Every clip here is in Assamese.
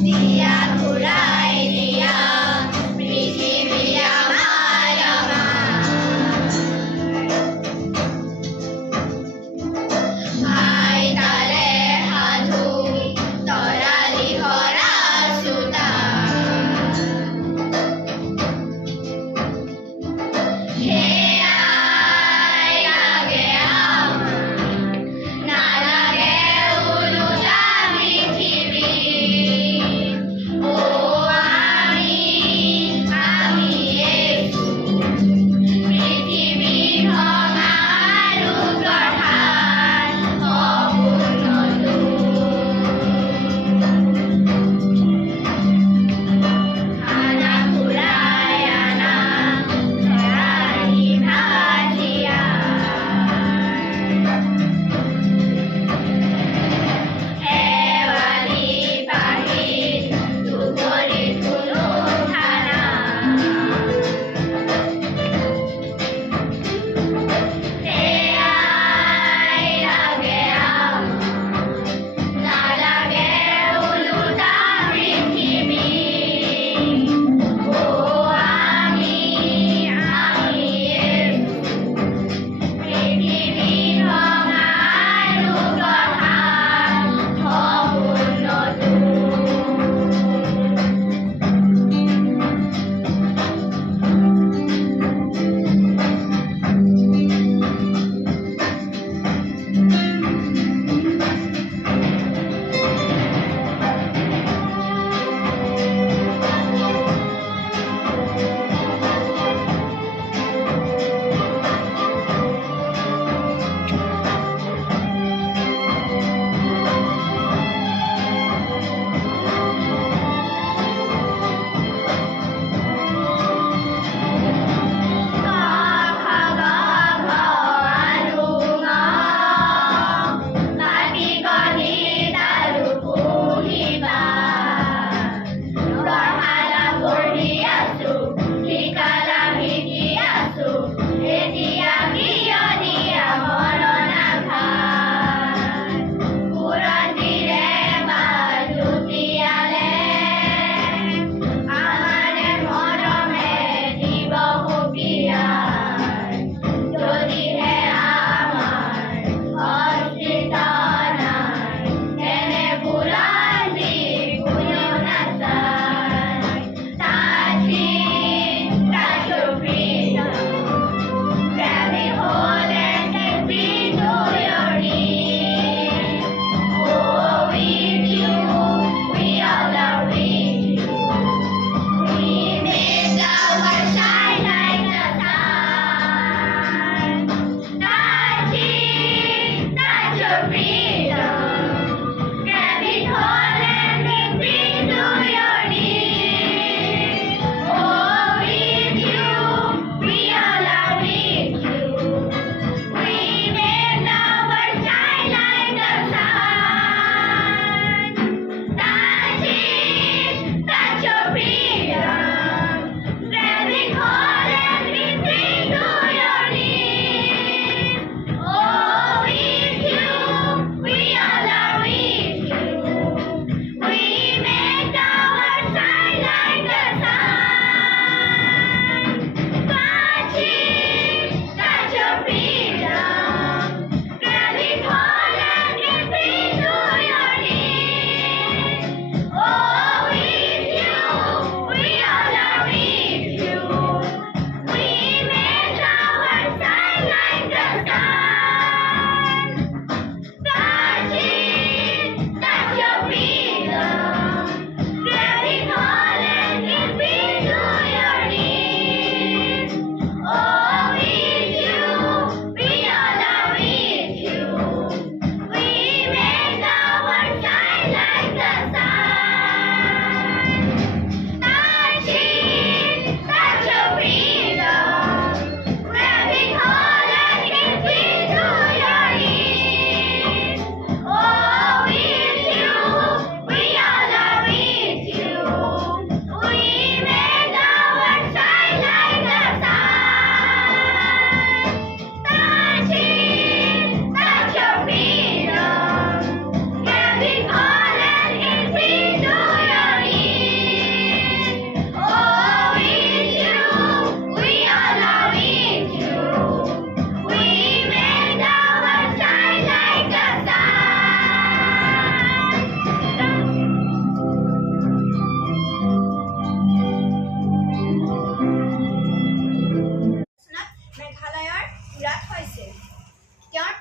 দিয়া ঘূৰাই দিয়া পৃথিৱী আমাৰ আমাৰ। আইতাৰে সাধু তৰালি হৰা চোতা। সেয়াই লাগে আমাৰ, নালাগে ওলোটা পৃথিৱী। অ'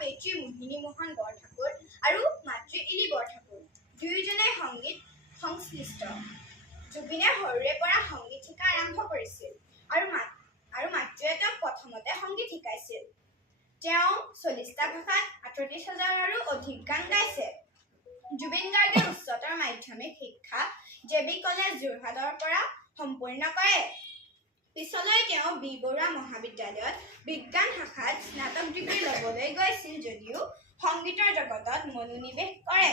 পিতৃ মোহিনী মোহন বৰঠাকুৰ আৰু মাতৃ ইলি বৰঠাকুৰ দুয়োজনে সংগীত সংশ্লিষ্ট। জুবিনে সৰুৰে পৰা সংগীত শিকা আৰম্ভ কৰিছিল আৰু মাতৃয়ে তেওঁক প্ৰথমতে সংগীত শিকাইছিল। তেওঁ 40টা ভাষাত 38,000ৰো অধিক গান গাইছে। জুবিন গাৰ্গে উচ্চতৰ মাধ্যমিক শিক্ষা জে.বি. কলেজ যোৰহাটৰ পৰা সম্পূৰ্ণ কৰে। পিছলৈ তেওঁ বি বৰুৱা মহাবিদ্যালয়ত বিজ্ঞান শাখাত স্নাতক ডিগ্ৰী ল'বলৈ গৈছিল যদিও সংগীতৰ জগতত মনোনিৱেশ কৰে।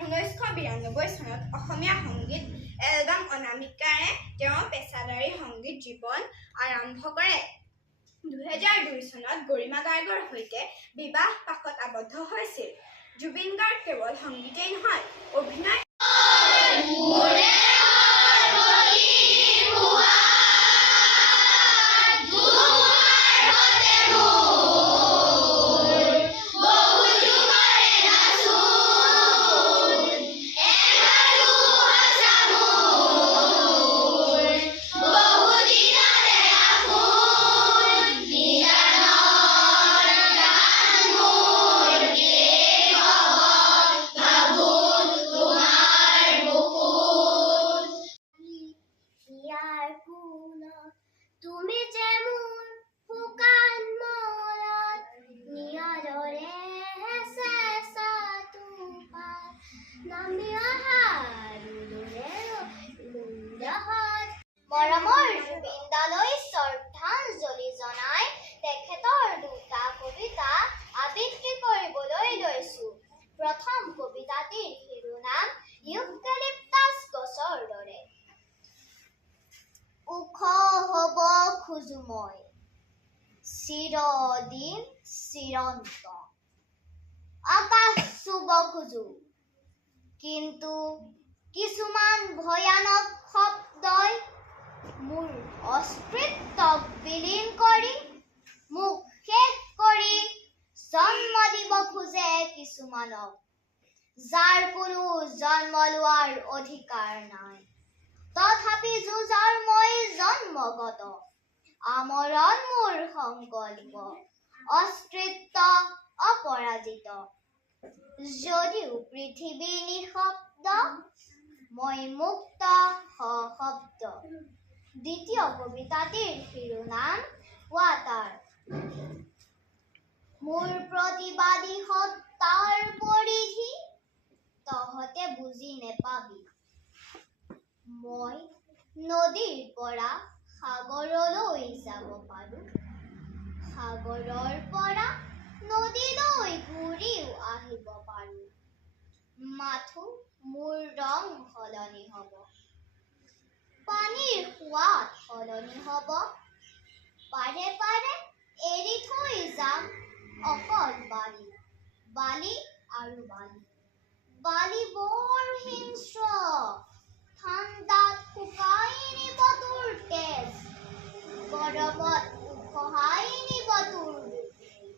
1992 চনত অসমীয়া সংগীত এলবাম অনামিকাৰে তেওঁ পেছাদাৰী সংগীত জীৱন আৰম্ভ কৰে। 2002 চনত গৰিমা গাৰ্গৰ সৈতে বিবাহ পাশত আবদ্ধ হৈছিল। জুবিন গাৰ্গ কেৱল সংগীতেই নহয়, অভিনয় মৰমৰ জুবিন দালৈ শ্ৰদ্ধাঞ্জলি জনাই তেখেতৰ দুটা কবিতা আবৃত্তি কৰিবলৈ লৈছো। প্ৰথম কবিতাটিৰ শিৰোনাম ইউকেলিপ্টাছ গছৰ দৰে। ওখ হ'ব খোজো মই চিৰদিন চিৰন্ত, আকাশ চুব খোজো কিন্তু কিছুমান ভয়ানক শব্দই মোৰ অস্তিত্বক বিলীন কৰি মোক শেষ কৰি জন্ম দিব খোজে কিছুমানক, যাৰ কোনো জন্ম লোৱাৰ অধিকাৰ নাই। তথাপি যুঁজৰ মই জন্মগত, আমৰণ মোৰ সংকল্প, অস্তিত্ব অপৰাজিত। যদিও পৃথিৱী নিঃশব্দ, মই মুক্ত সশব্দ। দ্বিতীয় কবিতাটিৰ শিৰোনাম ৱাটাৰ। মোৰ প্ৰতিবাদী সত্তাৰ পৰিধি তহঁতে বুজি নেপাবি। মই নদীৰ পৰা সাগৰলৈ যাব পাৰো, সাগৰৰ পৰা নদীলৈ ঘূৰিও আহিব পাৰো। মাথো মোৰ ৰং সলনি হ'ব, পানীৰ সোৱাদ সলনি হ'ব। পাৰে পাৰে এৰি থৈ যাম অকল বালি, বালি আৰু বালি। বালি বৰ হিংস্ৰ, ঠাণ্ডাত শুকাই নিব তোৰ তেজ, গৰমত উখহাই নিব তোৰ বুকুৰ।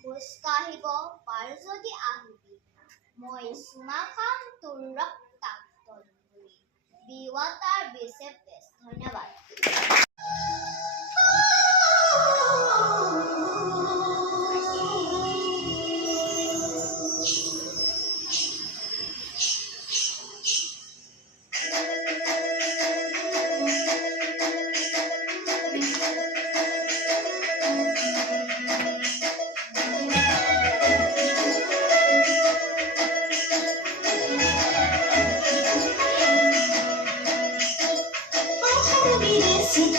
খোজকাঢ়িব পাৰ যদি আহিবি, মই চুমা খাম তোৰ ৰক্তাক্ত দুগুৰি। Be water be safe. ধন্যবাদ। Be this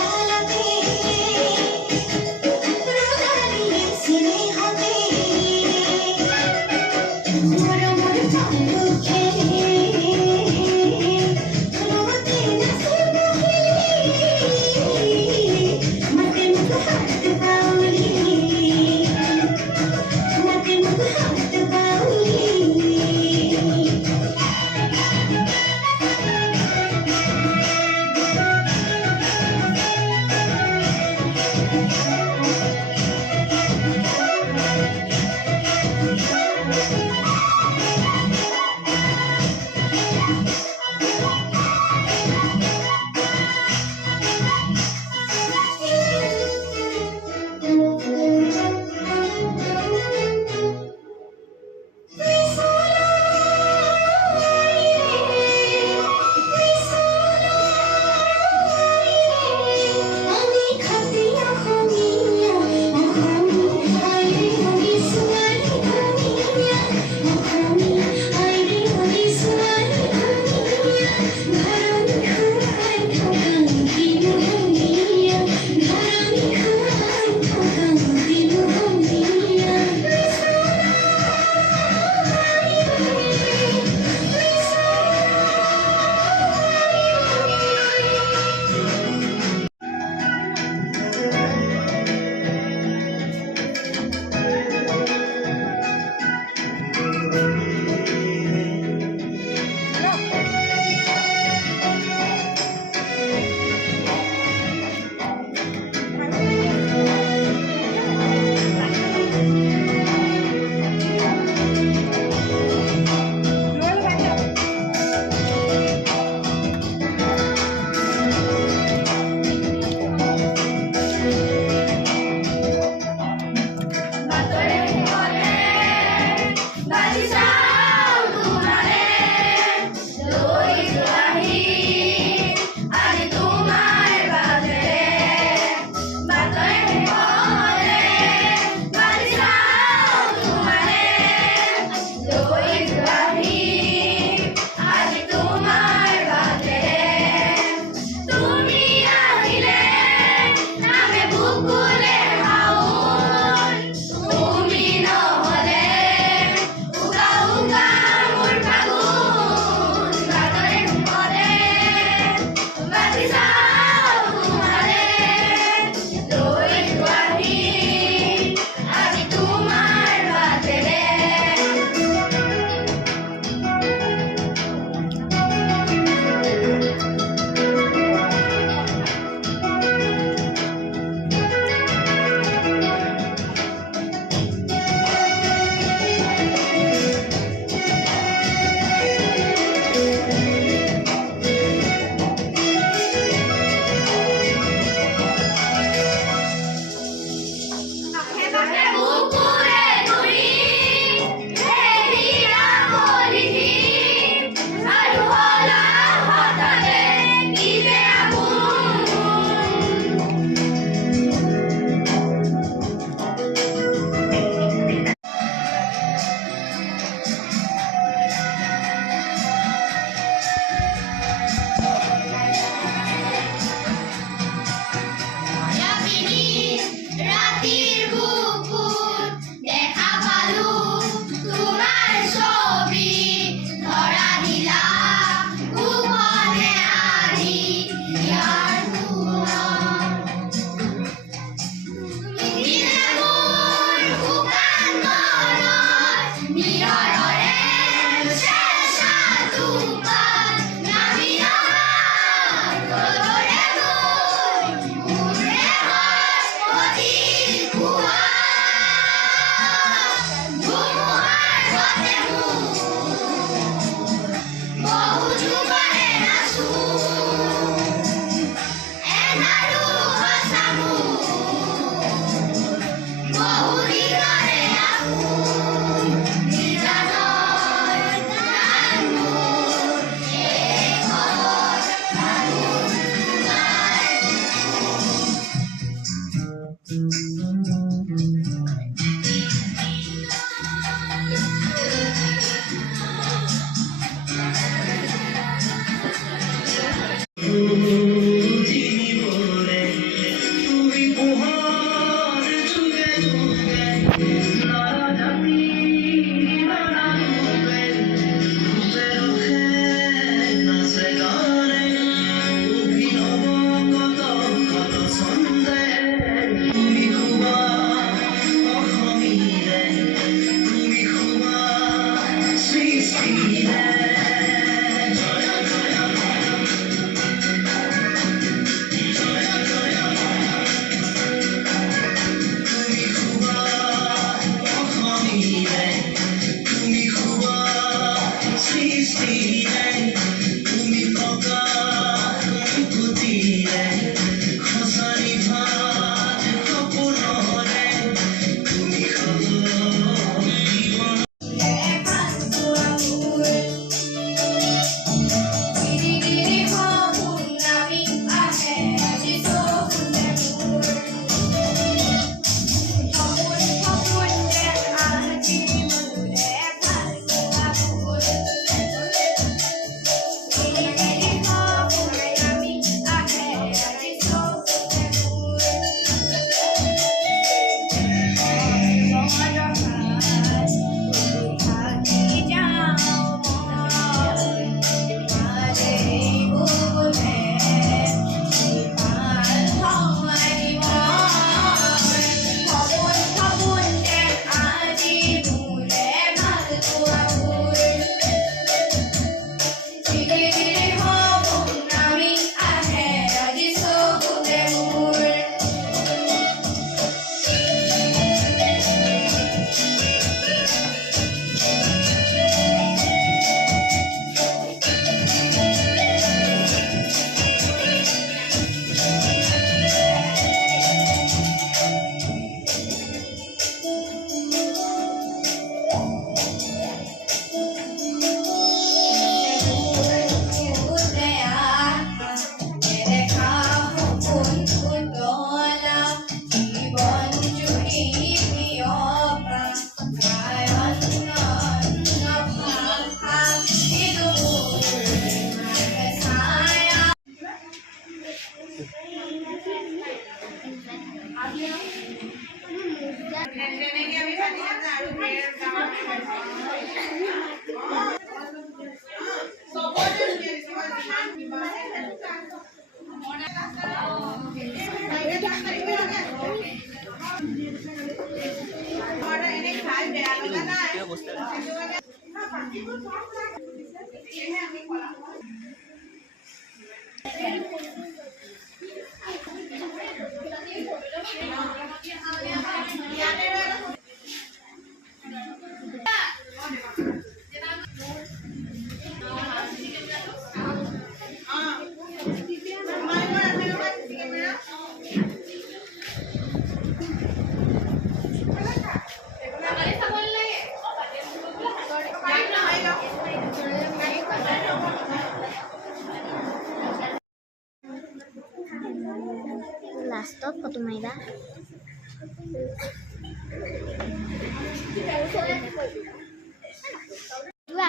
লাষ্টত ফটো মাৰিবা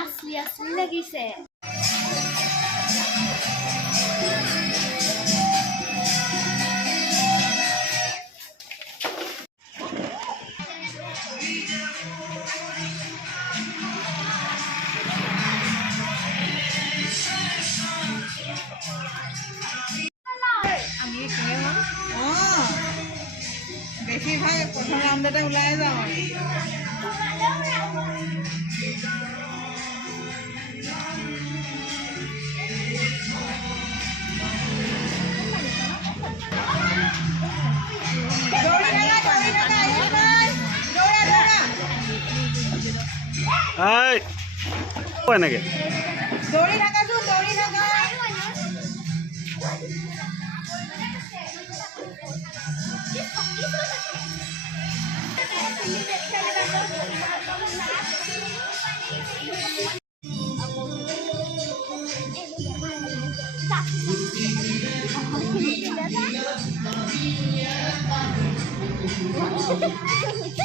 আছলি আছলি লাগিছে বেছিভাগ প্ৰথম ৰাউণ্ডতে ওলাই যাওঁ এনেকে দৌৰি থাকাচোন দৌৰি থাকা Thank you.